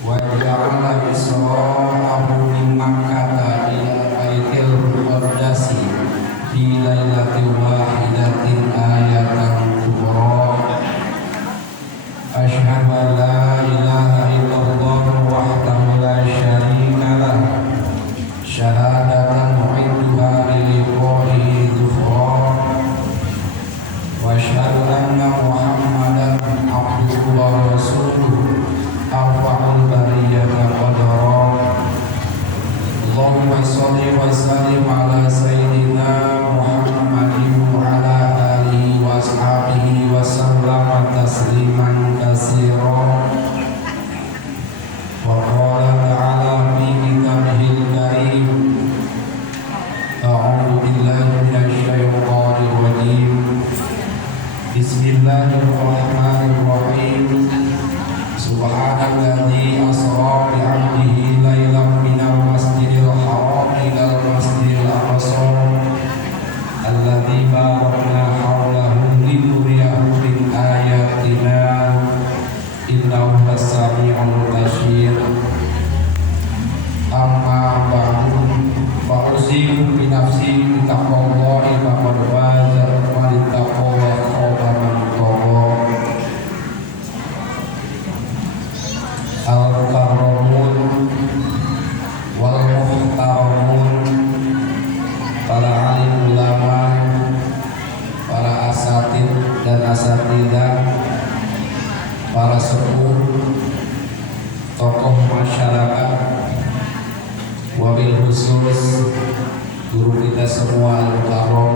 wa ja'ala isra'ahu min Makkah ila Baitil Maqdis fi lailatin wahidatin ayatan kubra. Asyhadu an la ilaha illallah wahdahu la syarika lah syahadatan mu'idduha liqa'ihi dhufra. Wa asyhadu anna Muhammadan abduhu wa rasuluhu arfa'ul bariyata qadara. Allahumma sholli wa sallim ala sayyidina Muhammadin wa ala alihi wa ashabihi wa sallama tasliman katsira. Wa qala ta'ala fi kitabihil karim, a'udzu billahi minasy syaithanir rajim. Bismillahirrahmanirrahim. Subhanalladzi asra bi 'abdihi lailan minal masjidil haram ilal masjidil aqsa alladzi barakna haulahu linuriyahu min ayatina innahu as-sami'ul basir. Amma ba'du, fa usikum bi nafsi bi taqwallahi faqad faza man ittaqa wa khaba man taqa. Al-Karramun wal Muhtaramun, para alim ulama, para asatid dan asatidah, para sepuh, tokoh masyarakat, wabil khusus guru kita semua Al-Mukarram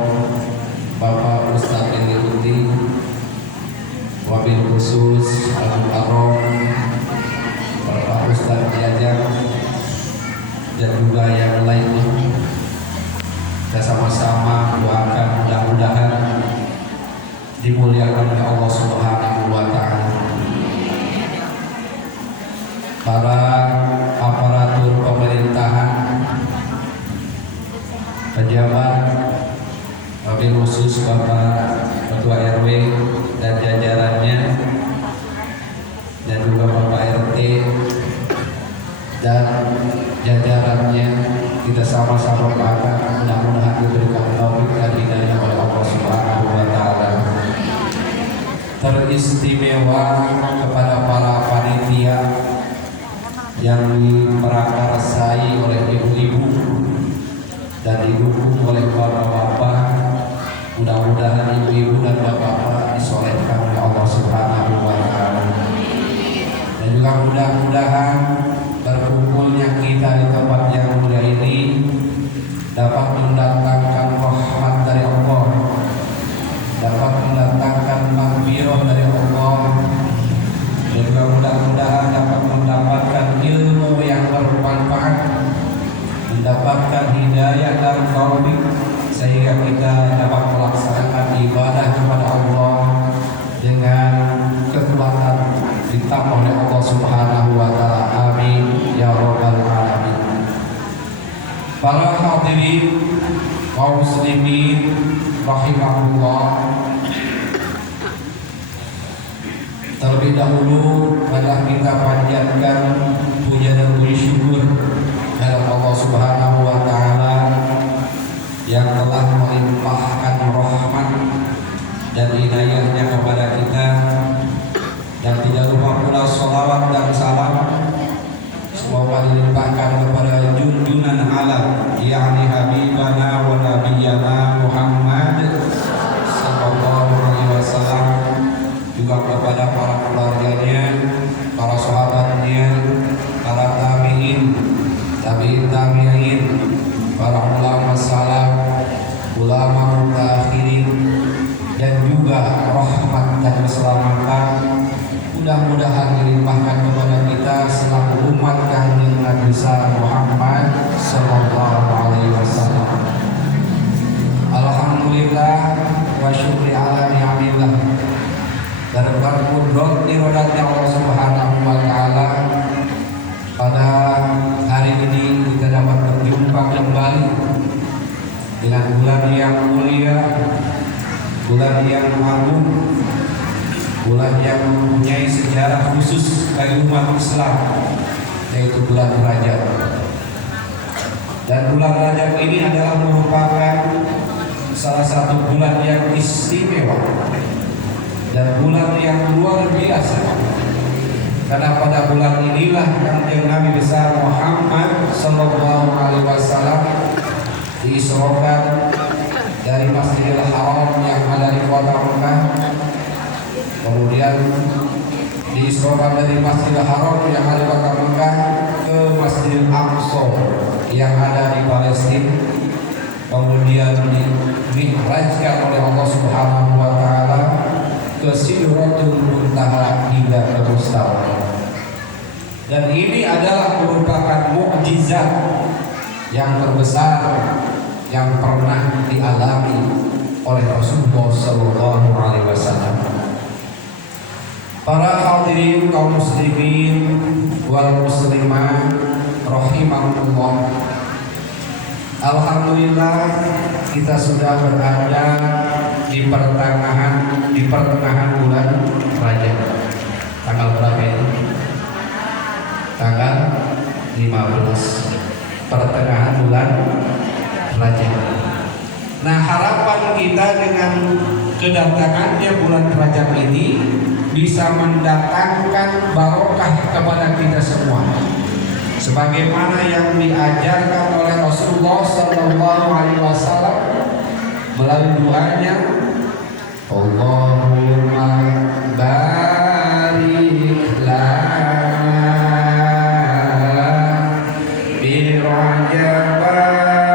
Bapak Ustaz Eliuti, wabil khusus Al-Mukarram Bapak Ustaz Jajak, dan juga yang lainnya. Kita sama-sama doakan mudah-mudahan dimuliakan oleh Allah Subhanahu wa Ta'ala. Para aparatur pemerintahan, pejabat, wabil khusus Bapak Ketua RW dan jajarannya, dan juga Bapak RT dan jajarannya, kita sama-sama doakan mudah-mudahan diberikan taufik dan hidayah oleh Allah Subhanahu wa Ta'ala. Teristimewa kepada para panitia yang diprakarsai oleh ibu-ibu dan didukung oleh bapak-bapak. Mudah-mudahan ibu-ibu dan bapak-bapak disolehkan oleh Allah Subhanahu wa Ta'ala. Dan juga mudah-mudahan berkumpulnya kita di tempat yang mulia ini dapat mendatangkan rahmat dari Allah, dapat mendatangkan maghfirah dari Allah, dan juga mudah-mudahan dapat mendapatkan ilmu yang bermanfaat, mendapatkan hidayah dan taufik sehingga kita dapat melaksanakan ibadah kepada Allah dengan kekuatan ditambah oleh Allah Subhanahu wa Ta'ala. Amin ya rabbal alamin. Para hadirin kaum muslimin rahimahullah, terlebih dahulu adalah kita panjatkan puja dan puji syukur kepada Allah Subhanahu wa Ta'ala yang telah melimpahkan rahmat dan hidayahnya kepada kita. Dan tidak lupa pula salawat dan salam semoga dilimpahkan kepada junjunan alam, yakni habibana wa nabiyyana Muhammad sallallahu alaihi wasallam, juga kepada para keluarganya, para sahabatnya, para tabi'in, tabi'in, para ulama salaf, ulama mutaakhirin, dan juga rahmat dan keselamatan mudah-mudahan dilimpahkan kepada kita selaku umat Kanjeng Nabi Muhammad sallallahu alaihi wasallam. Alhamdulillah wa syukri ala ni'amillah. Berkat kudrat irodatnya Allah Subhanahu wa Ta'ala, pada hari ini kita dapat berjumpa kembali dengan bulan yang mulia, bulan yang agung, bulan yang mempunyai sejarah khusus bagi umat Islam, yaitu bulan Rajab. Dan bulan Rajab ini adalah merupakan salah satu bulan yang istimewa dan bulan yang luar biasa, karena pada bulan inilah Kanjeng Nabi besar Muhammad sallallahu alaihi wasallam diisrokan dari Masjidil Haram yang ada di kota Mekah, kemudian diisrokan dari Masjidil Haram yang ada di kota Mekah ke Masjidil Aqsa yang ada di Palestina, kemudian dimi'rajkan oleh Allah Subhanahu wa taala ke Sidratul Muntaha hingga ke Mustawa. Dan ini adalah merupakan mukjizat yang terbesar yang pernah dialami oleh Rasulullah sallallahu alaihi wasallam. Para hadirin kaum muslimin wal muslimat rahimakumullah. Alhamdulillah kita sudah berada di pertengahan bulan Rajab. Tanggal berapa itu? Tanggal 15, pertengahan bulan Rajab. Nah, harapan kita dengan kedatangannya bulan Rajab ini bisa mendatangkan barokah kepada kita semua, sebagaimana yang diajarkan oleh Rasulullah sallallahu alaihi wasallam melalui doanya, Allahumma barik lana bi Rajab wa Sya'bana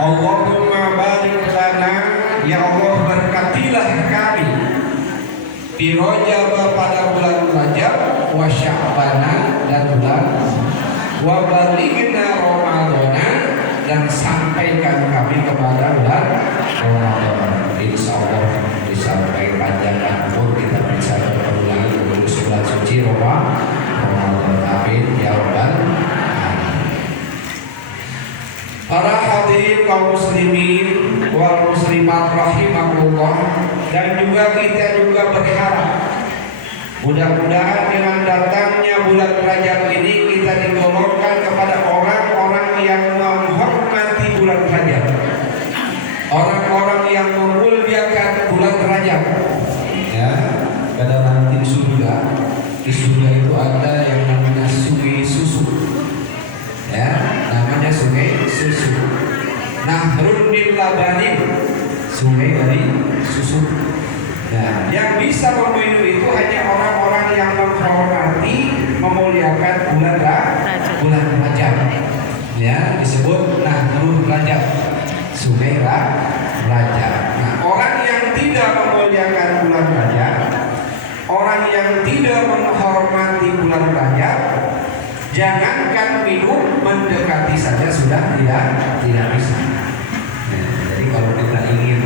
Allahumma barik lana, ya Allah berkatilah kami di Rajab pada bulan Rajab, wa Sya'bana dan bulan, wa balighna Ramadana dan sampaikan kami kepada bulan Ramadan. Insyaallah disampaikan panjang umur kita bisa bertemu lagi untuk bulan suci Ramadan. Amin ya rabbal alamin. Para hadirin kaum muslimin wal muslimat rahimakumullah, dan juga kita juga berharap mudah-mudahan dengan datangnya bulan Rajab ini kita digolongkan kepada orang-orang yang menghormati bulan Rajab, orang-orang yang memuliakan bulan Rajab. Ya, pada nanti di surga itu ada yang namanya sungai susu. Ya, namanya sungai susu. Nahrun min labanin, sungai dari susu. Nah, yang bisa meminum itu hanya orang-orang yang menghormati, memuliakan bulan Rajab. Ya, disebut Nahrul Rajab, sungai Rajab. Nah, orang yang tidak memuliakan bulan Rajab, orang yang tidak menghormati bulan Rajab, jangankan minum, mendekati saja sudah tidak bisa. Nah, jadi kalau kita ingin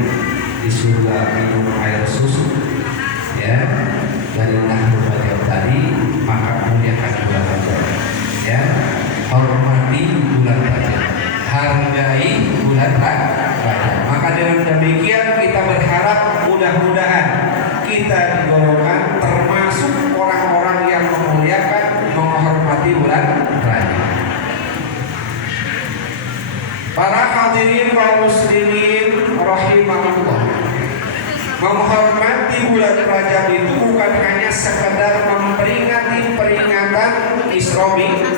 di surga minum air susu, ya, dari Nahrul Rajab tadi, maka muliakan bulan Rajab. Ya, hormati bulan Rajab, hargai bulan Rajab. Maka dengan demikian kita berharap mudah-mudahan kita digolongkan termasuk orang-orang yang memuliakan, menghormati bulan Rajab. Para hadirin kaum muslimin rahimakumullah, Menghormati bulan Rajab itu bukan hanya sekedar memperingati peringatan Isra Mi'raj,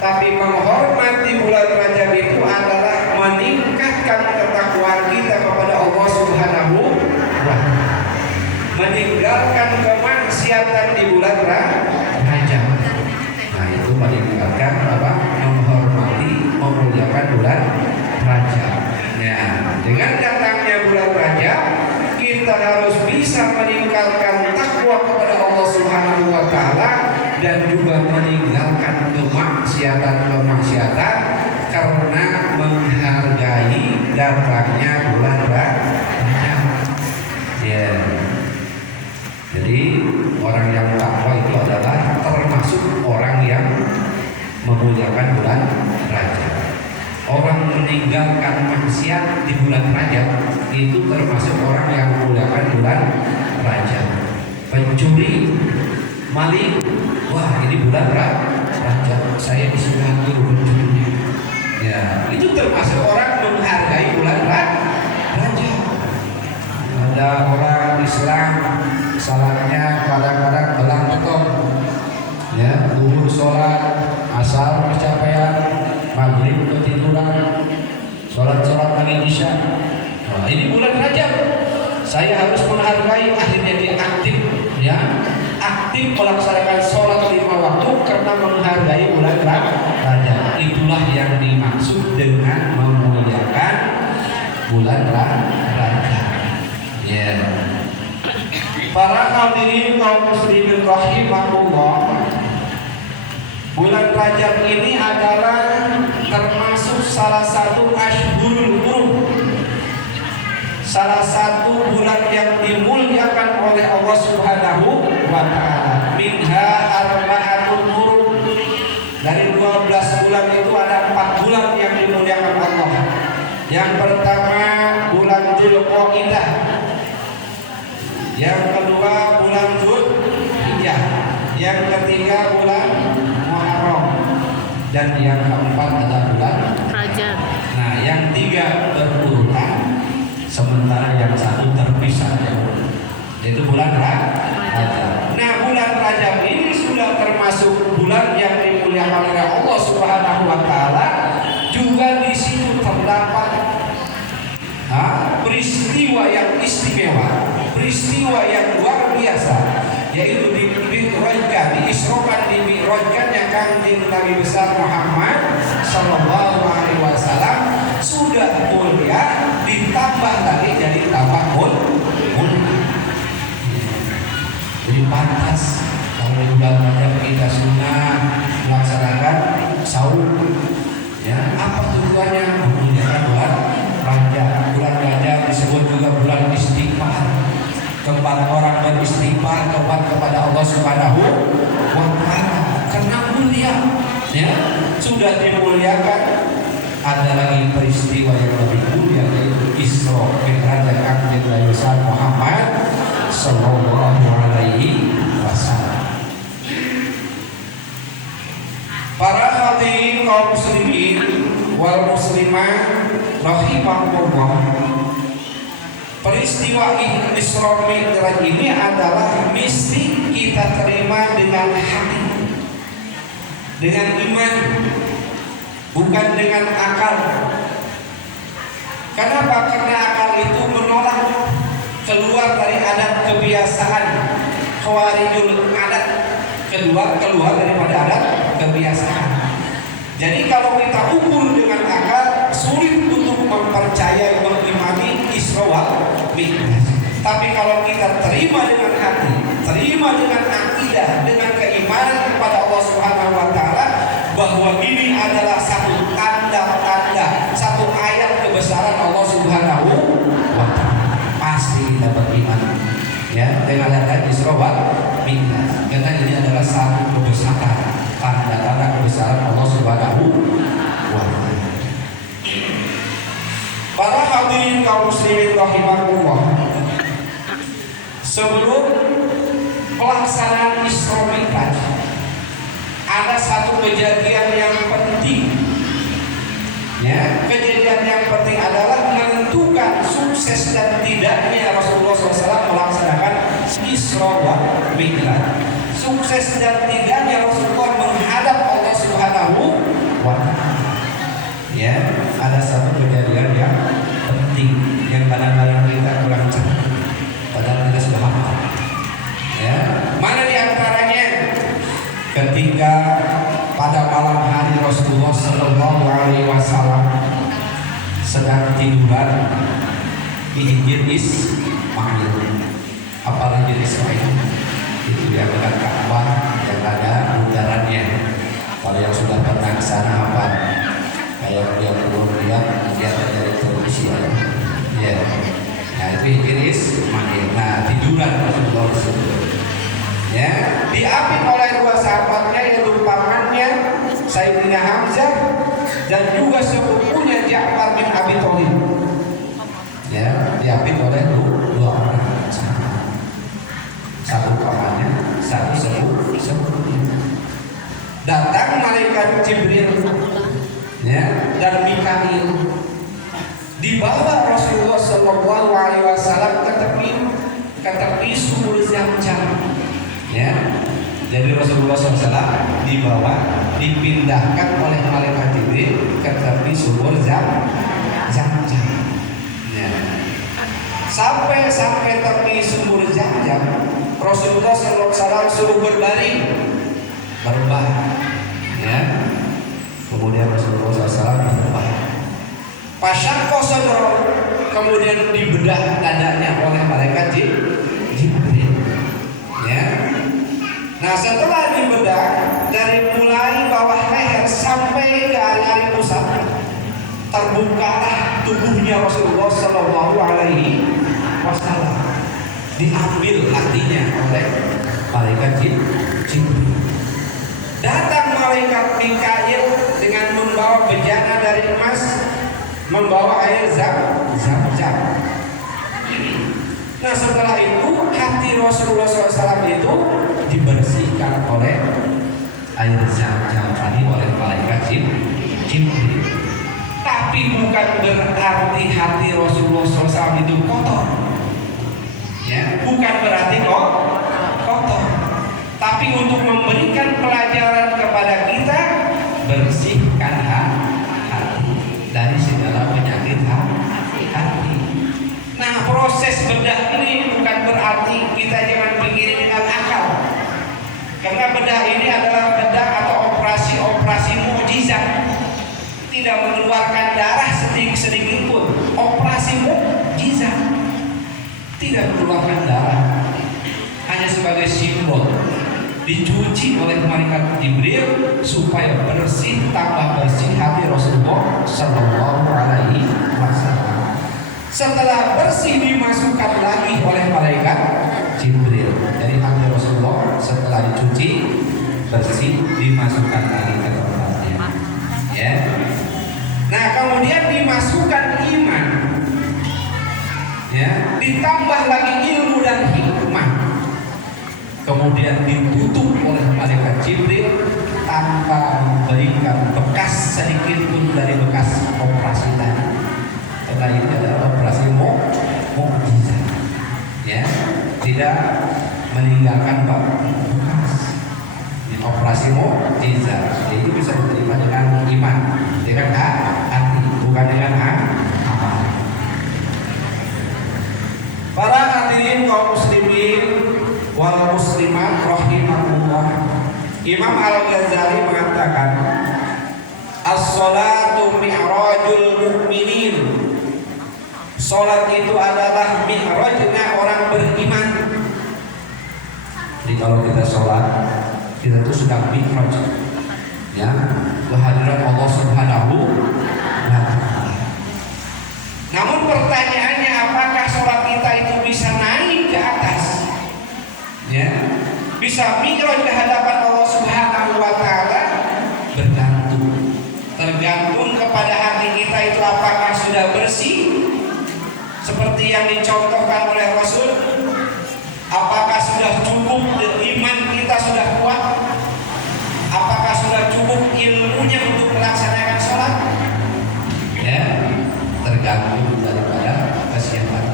tapi menghormati bulan Rajab itu adalah meningkatkan ketakwaan kita kepada Allah Subhanahu wa Ta'ala, meninggalkan kemaksiatan di bulan Rajab. Nah, itu meninggalkan apa? Menghormati, memuliakan bulan Rajab. Nah, dengan datangnya bulan Rajab, kita harus bisa meninggalkan takwa kepada Allah Subhanahu wa Ta'ala dan juga meninggalkan kemaksiatan karena menghargai datangnya bulan Rajab. Ya. Jadi orang yang takwa itu adalah termasuk orang yang memuliakan bulan Rajab. Orang meninggalkan maksiat di bulan Rajab itu termasuk orang yang memuliakan bulan Rajab. Pencuri, maling, wah ini bulan Rajab, saya disuruh dulu pencurinya. Ya, itu termasuk orang menghargai bulan Rajab. Ada orang Islam salahnya kadang-kadang belang beton, ya, zuhur sholat, asar kecapean, maghrib ketiduran, sholat lagi isya. Nah, ini bulan Rajab, saya harus menghargai. Akhirnya dia aktif, ya, aktif melaksanakan sholat 5 waktu karena menghargai bulan Rajab. Itulah yang dimaksud dengan memuliakan bulan Rajab. Ya. Para hadirin kaum muslimin rahimakumullah, bulan Rajab ini adalah termasuk salah satu Ashhurul Hurum, salah satu bulan yang dimuliakan oleh Allah Subhanahu wa Ta'ala. Minha arba'atul hurum, dari 12 bulan itu ada 4 bulan yang dimuliakan Allah. Yang pertama bulan Dzulqa'dah, yang kedua bulan Dzulhijjah, yang ketiga bulan Muharram, dan yang keempat adalah bulan Rajab. Nah, yang 3 berurutan, sementara yang 1 terpisah, yaitu bulan Rajab. Nah, bulan Rajab ini sudah termasuk bulan yang dimuliakan oleh Allah Subhanahu wa Ta'ala. Juga di situ terdapat peristiwa yang istimewa, peristiwa yang luar biasa, yaitu di-mi'rajkan, diisrokan, di-mi'rajkannya Kanjeng Nabi besar Muhammad sallallahu alaihi wasallam. Sudah mulia, ditambah lagi jadi tambah mulia. Jadi pantas kalau di bulan Rajab kita sunnah melaksanakan sahur. Ya, apa tujuannya? Memuliakan bulan Rajab. Bulan Rajab disebut juga bulan istighfar. Tempat orang beristighfar, tobat kepada Allah Subhanahu wa Ta'ala karena mulia. Ya, sudah dimuliakan. Ada lagi peristiwa yang lebih mulia, yaitu Isra Mi'raj Kanjeng Nabi besar Muhammad sallallahu alaihi wasallam. Para hadirin kaum muslimin wal muslimat rahimahumullah, peristiwa Isra Mi'raj ini adalah mesti kita terima dengan hati, dengan iman, bukan dengan akal. Kenapa? Karena akal itu menolak, keluar dari adat kebiasaan, khawarijul adat, keluar daripada adat kebiasaan. Jadi kalau kita ukur dengan akal, sulit untuk mempercayai, mengimani Isra Mi'raj. Tapi kalau kita terima dengan hati, terima dengan akidah, dengan keimanan kepada Allah Subhanahu wa Ta'ala, bahwa ini adalah satu tanda-tanda, satu ayat kebesaran Allah Subhanahu wa Ta'ala, pasti kita beriman, ya, dengan ayat Isra Mi'raj, karena ini adalah satu kebesaran, tanda-tanda kebesaran Allah Subhanahu wa Ta'ala. Para hadirin kaum muslimin rahimakumullah, sebelum pelaksanaan Isra Mi'raj ada satu kejadian yang penting. Ya, kejadian yang penting adalah menentukan sukses sukses dan tidaknya Rasulullah SAW melaksanakan Isra wa Mi'raj. Sukses dan tidaknya Rasulullah menghadap Allah Subhanahu wa Ta'ala. Ya, ada satu kejadian yang penting yang kadang-kadang kita kurang cermat, padahal kita sudah hafal. Ya, Mana di antaranya? ketika pada malam hari Rasulullah Shallallahu Alaihi Wasallam sedang tiduran di Hijr Ismail. Apalagi Ismail itu yang dekat Ka'bah yang ada bundarannya. Kalau yang sudah pernah ke sana apa? Kayak dia belum lihat dari televisi ya. Ya. Nah itu Hijr Ismail. Nah tiduran Rasulullah SAW. Ya, diapit oleh dua sahabatnya yaitu pamannya Sayyidina Hamzah dan juga sepupunya Ja'far bin Abi Thalib. Ya, diapit oleh dua orang. Satu pamannya, satu sepupunya. Datang malaikat Jibril Ya, dan Mikail, dibawa Rasulullah Shallallahu Alaihi Wasallam ke tepi sumur Zam-Zam. ya. Jadi Rasulullah SAW dipindahkan oleh malaikat Jibril ke tepi sumur Zam-Zam. Ya. Sampai tepi sumur Zam-Zam, Rasulullah SAW suruh berbaring. Berbah. Ya. Kemudian Rasulullah SAW berbah. Pasyaqqa sadra, kemudian dibedah dadanya oleh malaikat Jibril. Ya. Nah setelah dibedah dari mulai bawah leher sampai ke ari pusat, terbukalah tubuhnya Rasulullah Shallallahu Alaihi Wasallam. Diambil hatinya oleh malaikat Jibril. Datang malaikat Mikail dengan membawa bejana dari emas, membawa air Zam-Zam. Nah setelah itu hati Rasulullah SAW itu Dibersihkan oleh air Zam-Zam tadi oleh malaikat Jibril. tapi bukan berarti hati Rasulullah SAW itu kotor. Ya, bukan berarti kotor. Tapi untuk memberikan pelajaran kepada kita, Bersihkan hati dari segala penyakit hati. nah proses bedah ini bukan berarti kita jangan pikirin dengan akal. Karena bedah ini adalah bedah atau operasi mukjizat. Tidak mengeluarkan darah sedikit pun. Operasi mukjizat. Tidak mengeluarkan darah. Hanya sebagai simbol. Dicuci oleh malaikat Jibril supaya bersih, tambah bersih hati Rasulullah Sallallahu Alaihi Wasallam. Setelah bersih dimasukkan lagi oleh malaikat Jibril. Jadi hati Rasulullah setelah dicuci bersih dimasukkan lagi ke tempatnya. Ya. Nah kemudian dimasukkan iman. Ya. Ditambah lagi ilmu dan hikmah. Kemudian ditutup oleh malaikat Jibril tanpa memberikan bekas sedikit pun dari bekas operasi tadi. Karena ini adalah operasi mukjizat. Ya, tidak meninggalkan bekas. Ini operasi mukjizat. Jadi itu bisa diterima dengan iman, dengan hati, bukan dengan amal. Para hadirin kaum muslimin wal muslimat rahimahullah. Imam Al-Ghazali mengatakan as-salatu mi'rajul mu'minin. Salat itu adalah mi'rajnya orang beriman. Jadi kalau kita sholat, kita tuh sedang mi'raj, ya, kehadiran Allah Subhanahu wa Ta'ala. Namun pertanyaannya, apakah sholat kita itu bisa naik ke atas? Ya, bisa mi'raj ke hadapan Allah Subhanahu wa Ta'ala? Tergantung kepada hati kita itu apakah sudah bersih seperti yang dicontohkan oleh Rasul. Apakah sudah cukup iman kita sudah kuat? Apakah sudah cukup ilmunya untuk melaksanakan sholat? Ya, tergantung daripada kesiapan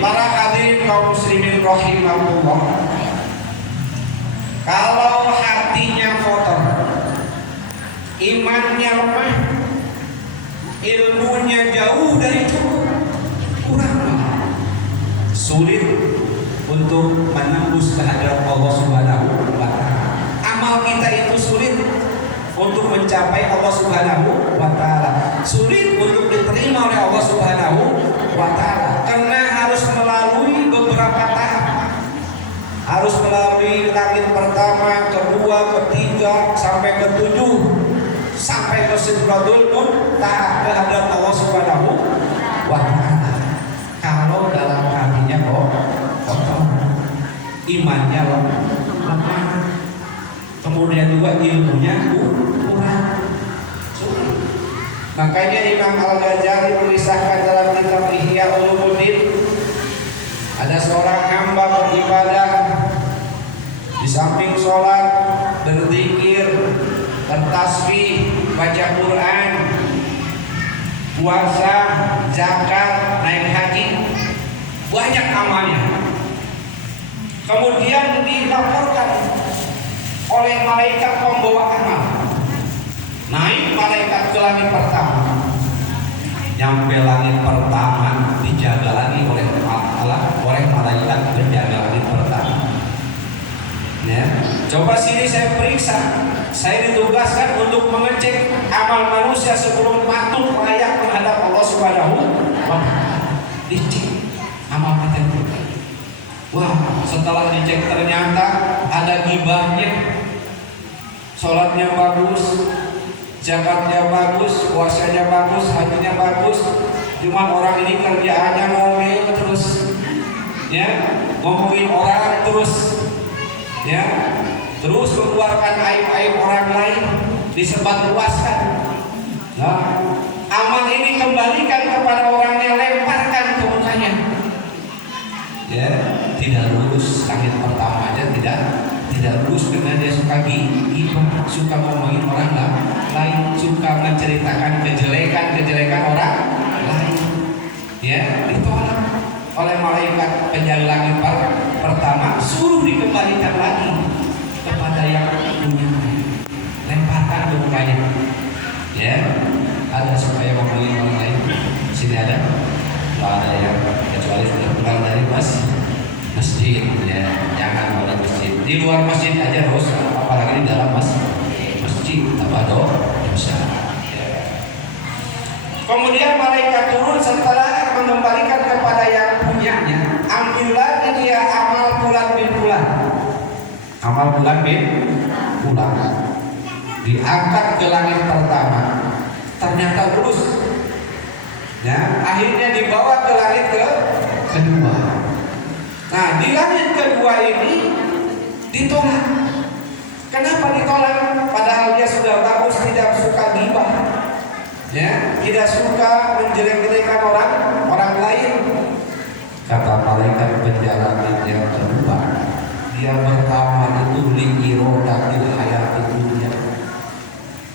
para hadirin kaum muslimin rahimahullah, kalau hatinya kotor, imannya lemah, ilmunya jauh dari cukup, kurang, sulit untuk menembus kehadirat Allah Subhanahu wa Ta'ala. Amal kita itu sulit untuk mencapai Allah Subhanahu wa Ta'ala, sulit untuk diterima oleh Allah Subhanahu wa Ta'ala, karena harus melalui beberapa tahap. Harus melalui langit pertama, kedua, ketiga, sampai ketujuh, sampai ke Sidratul Muntaha, kehadirat Allah Subhanahu wa Ta'ala. Kalau dalam hatinya kotor, imannya lemah, kemudian juga ilmunya kurang. Makanya Imam Al-Ghazali menuliskan dalam kitab Ihya Ulumuddin, ada seorang hamba beribadah, di samping sholat, berzikir, bertasbih, baca Quran, puasa, zakat, naik haji, banyak amalnya. Kemudian dilaporkan oleh malaikat pembawa amal, naik malaikat ke langit pertama. Nyampe langit pertama dijaga lagi oleh Allah, oleh malaikat penjaga langit pertama. Ya, coba sini saya periksa. Saya ditugaskan untuk mengecek amal manusia sebelum patut layak menghadap Allah Subhanahu wa Ta'ala. Dicek amal kita itu. Wah, setelah dicek ternyata ada gibahnya, sholatnya bagus, zakatnya bagus, puasanya bagus, hajinya bagus. Cuma orang ini kerjaannya ngomel terus, ya, ngomongin orang terus, ya, terus mengeluarkan aib-aib orang lain, disebarluaskan. Nah, amal ini kembalikan kepada orangnya, lemparkan ke mukanya. Ya, tidak lulus langit pertama aja, tidak lulus karena dia suka gibah, suka ngomongin orang lain, suka menceritakan kejelekan orang lain. Ya, ditolak oleh malaikat penjaga langit pertama, suruh dikembalikan lagi kepada yang punya, lemparkan ke mukanya. Ya, ada supaya ngomongin orang lain. Sini ada, nggak ada yang kecuali sudah pulang dari masjid, ya, jangan pada masjid. Di luar masjid aja dosa, apalagi di dalam masjid apa dosa. Kemudian malaikat turun setelah mengembalikan kepada yang punyanya. Ambil lagi dia amal bulan bin bulan. Amal bulan bin bulan. Diangkat ke langit pertama. Ternyata lulus. Ya, akhirnya dibawa ke langit kedua. Nah, di langit kedua ini ditolak. Kenapa ditolak? Padahal dia sudah bagus, tidak suka gibah, ya, tidak suka menjelek-jelekan orang lain. Kata malaikat penjaga yang kedua, dia beramal itu li'irodatil hayati dunia.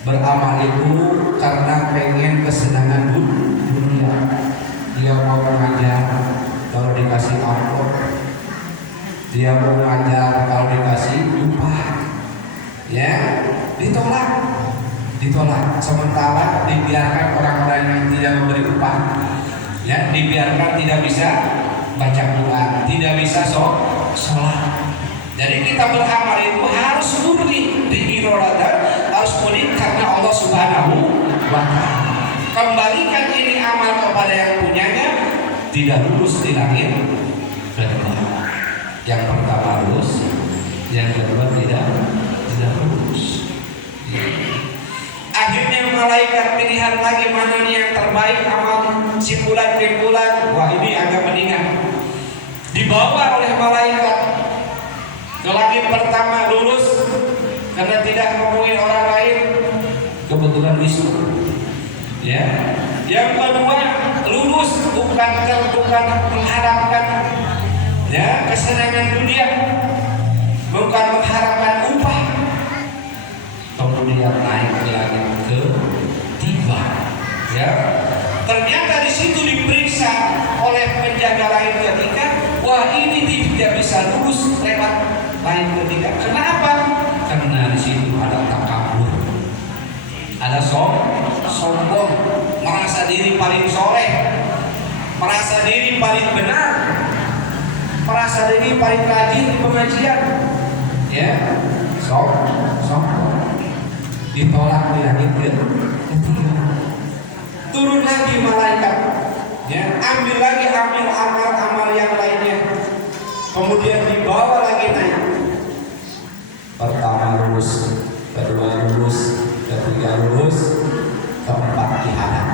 Beramal itu karena pengen kesenangan dunia. Dia mau mengajar kalau dikasih amplop, dia mau mengajar kalau dikasih upah, ya, ditolak. Sementara dibiarkan orang-orang yang tidak memberi upah, ya, dibiarkan tidak bisa baca Quran, tidak bisa sholat. Jadi kita beramal itu harus murni diirodakan, harus murni karena Allah Subhanahu wa Ta'ala. Kembalikan ini amal kepada yang punyanya. Tidak lulus di langit kedua. Yang pertama lulus, yang kedua tidak lulus. Akhirnya malaikat pilihan lagi mana nih yang terbaik amal si bulan bin bulan. Wah, ini agak mendingan. Dibawa oleh malaikat ke langit pertama, lulus karena tidak ngomongin orang lain, kebetulan Wisnu. Ya. Yang kedua lulus bukan mengharapkan, ya, kesenangan dunia, bukan mengharapkan upah. Kemudian naik ke langit ketiga, ya. Ternyata di situ diperiksa oleh penjaga langit ketiga, tidak bisa lulus lewat lain ketiga. Kenapa? Karena di situ ada takabur, ada sombong, merasa diri paling soleh, merasa diri paling benar, merasa diri paling rajin di pengajian, ya, sombong, ditolak di langit ketiga. Turun lagi malaikat, ya, ambil amal yang lainnya, kemudian dibawa lagi naik. Pertama lulus, kedua lulus, ketiga lulus, keempat dihadap.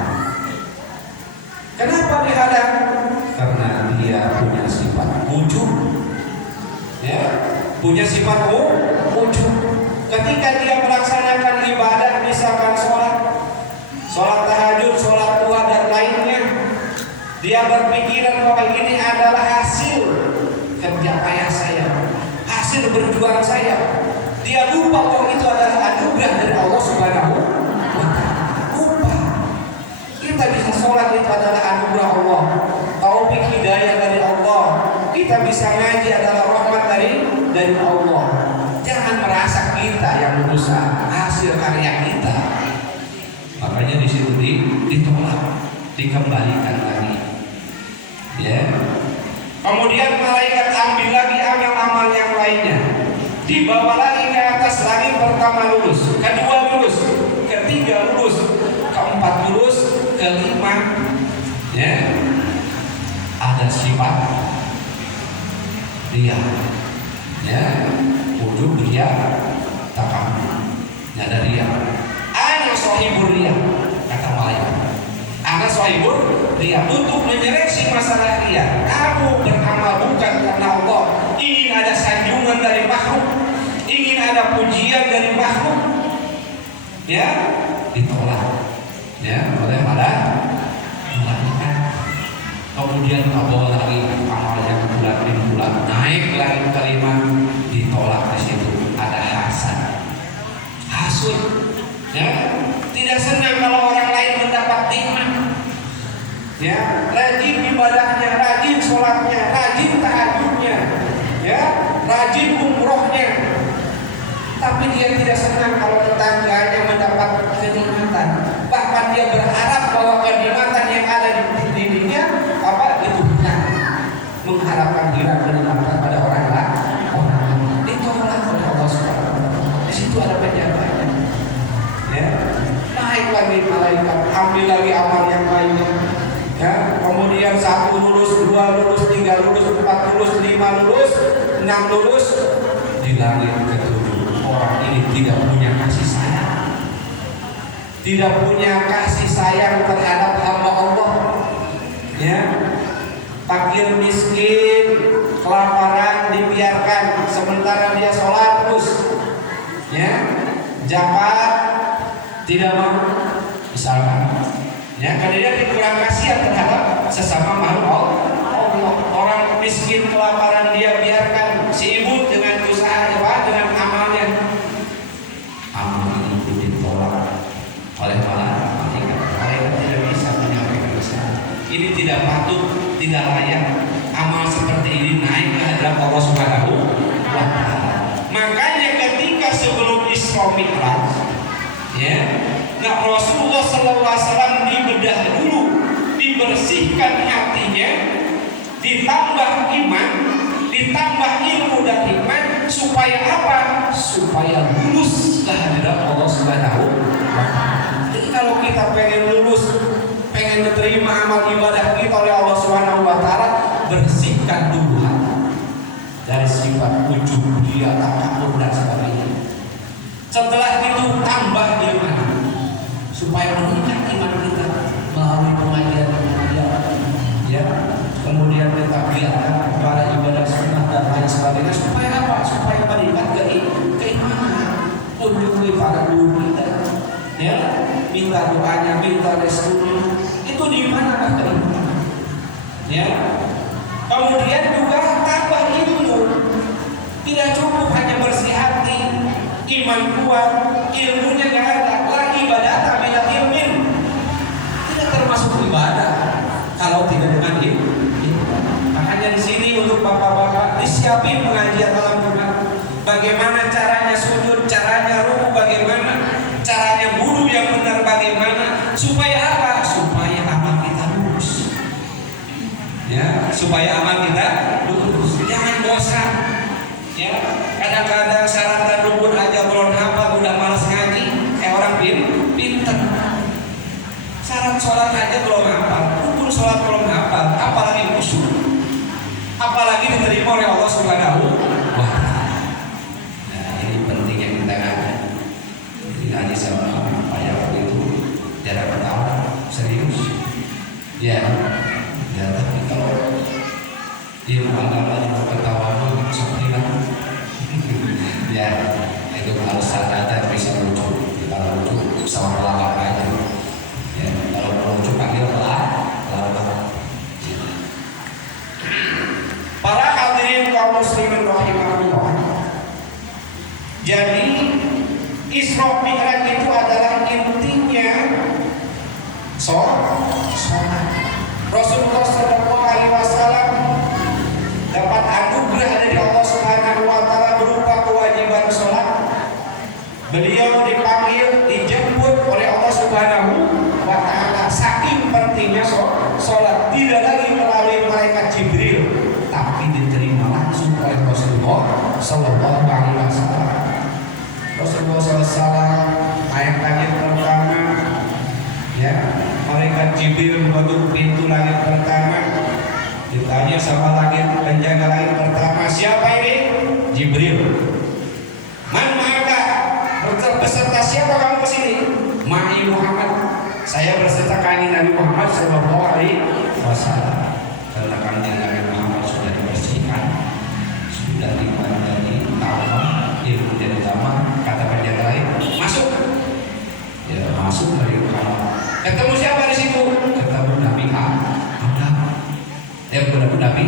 Kenapa dihadap? Karena dia punya sifat ujub, ya, punya sifat ujub. Ketika dia melaksanakan ibadah, misalkan sholat tahajud, sholat duha dan lainnya, dia berpikiran bahwa ini adalah hasil kerja payah saya, hasil berjuang saya. Dia lupa bahwa itu adalah anugerah dari Allah Subhanahu wa Ta'ala. Lupa. Kita bisa sholat itu adalah anugerah Allah, taufik hidayah dari Allah. Kita bisa ngaji adalah rahmat dari Allah. Jangan merasa kita yang berusaha, hasil karya kita. Makanya di situ ditolak, dikembalikan lagi. Ya. Kemudian malaikat ambil lagi amal-amal yang lainnya, dibawa lagi ke atas lagi. Pertama lulus, kedua lulus, ketiga lulus, keempat lulus, kelima, ya, ada sifat dia, ya, ujub dia, takabur, ada dia. Ana sahibur dia, kata malaikat. Ana sahibur dia, untuk menyeleksi masalah dia. Kamu beramal bukan karena Allah, ingin ada sanjungan dari makhluk, ingin ada pujian dari makhluk, ya, ditolak, ya, oleh malaikat. Kemudian bawa lagi amal yang bulat, naik lagi kelima, ditolak. Di situ ada hasud, ya, tidak senang kalau orang lain mendapat nikmat, ya, rajin ibadahnya, rajin sholatnya, rajin tahajudnya, ya, rajin umrohnya, tapi dia tidak senang kalau tetangganya mendapat kenikmatan. Bahkan dia berharap bahwa kenikmatan yang ada di dirinya itu hilang, mengharapkan hilang kenikmatan pada orang lain. Ditolak oleh Allah Subhanahu wa Ta'ala. Di situ ada penjaganya, ya. Naik lagi malaikat, ambil lagi amal yang lainnya, ya. Kemudian 1 lulus, 2 lulus, 3 lulus, 4 lulus, 5 lulus, 6 lulus. Di langit ke-7, orang ini tidak punya kasih sayang, tidak punya kasih sayang terhadap hamba Allah, ya. Fakir miskin, kelaparan dibiarkan sementara dia sholat terus, ya. Zakat tidak mau, misalkan, ya, karena dia kurang kasihan terhadap sesama makhluk Allah. Orang miskin kelaparan dia biarkan, sibuk dengan usaha, dengan amalnya. Amal itu ditolak oleh malaikat. Malaikat tidak bisa menyampaikan usaha. Ini tidak patut, tidak layak. Amal seperti ini naik ke hadapan Allah Subhanahu wa Ta'ala. Makanya ketika sebelum Isra Mi'raj, ya, nah, Rasulullah SAW dibedah dulu, dibersihkan hatinya, ditambah iman, ditambah ilmu dan hikmah, supaya apa? Supaya lulus ke hadirat Allah Subhanahu wa Ta'ala. Jadi kalau kita pengen lulus, pengen diterima amal ibadah kita oleh Allah Subhanahu wa Ta'ala, bersihkan dulu hati dari sifat ujub, dia, takabur dan sebagainya. Setelah itu tambah iman, supaya meningkat iman kita melalui pengajian, ya. Kemudian kita biarkan kepada ibadah sunnah dan lain sebagainya, supaya apa? Supaya meningkat keimanan. Kunjungi para guru kita, ya, minta doanya, minta restunya. Itu di mana keimanan, ya. Kemudian juga tambah ilmu. Tidak cukup hanya bersih hati, iman kuat, ilmunya nggak ada. Lagi ibadah minat ilmin, tidak termasuk ibadah kalau tidak dengan ilmu. Makanya Makanya di sini untuk bapak-bapak disiapin pengajian malam Jumat. Bagaimana caranya sujud, caranya ruku, bagaimana caranya wudu yang benar, bagaimana supaya apa? Supaya amal kita lurus. Ya, supaya amal kita lurus. Jangan bosan. Ya, kadang-kadang syarat dan rukun aja belum hafal udah malas ngaji, kayak orang pinter. Syarat sholat aja belum hafal, rukun sholat belum hafal, apalagi khusyuk, apalagi diterima oleh Allah Subhanahu wa Ta'ala. Nah, ini penting yang kita ngaji. Jadi ngaji sama supaya waktu itu jarak ketawa serius. Ya, ya tapi kalau dia agama juga ketawa seperti itu. Ya, itu harus ada bisa lucu. Kalau lucu sama pelawak aja. Ya, kalau lucu panggil pelawak. Para hadirin kaum muslimin rahimahullah. Jadi Isra Mi'raj itu adalah intinya sholat. Rasulullah Shallallahu Alaihi Wasallam dapat anugerah dari Allah Subhanahu Wa Taala berupa kewajiban sholat. Beliau dipanggil, dijemput oleh Allah Subhanahu Wa Taala. Saking pentingnya sholat, tidak lagi melalui malaikat Jibril, tapi diterima langsung oleh Rasulullah Shallallahu Alaihi Wasallam. Rasulullah SAW ayat langit pertama, ya, malaikat Jibril mengetuk pintu langit pertama. Ditanya sama langit penjaga langit pertama, siapa ini? Jibril. Man ma'aka? Beserta siapa kamu kesini? Ma'i Muhammad. Saya berserta kanjeng Nabi Muhammad Sallallahu Alaihi Wasallam. Karena kanjeng Nabi Muhammad sudah dibersihkan, sudah dipandai tamam, ilmu dari tamam. Kata penjaga lain, masuk. Ya masuk dari Muhammad. Ketemu siapa di situ? Ketemu Nabi Adam. Ketemu Nabi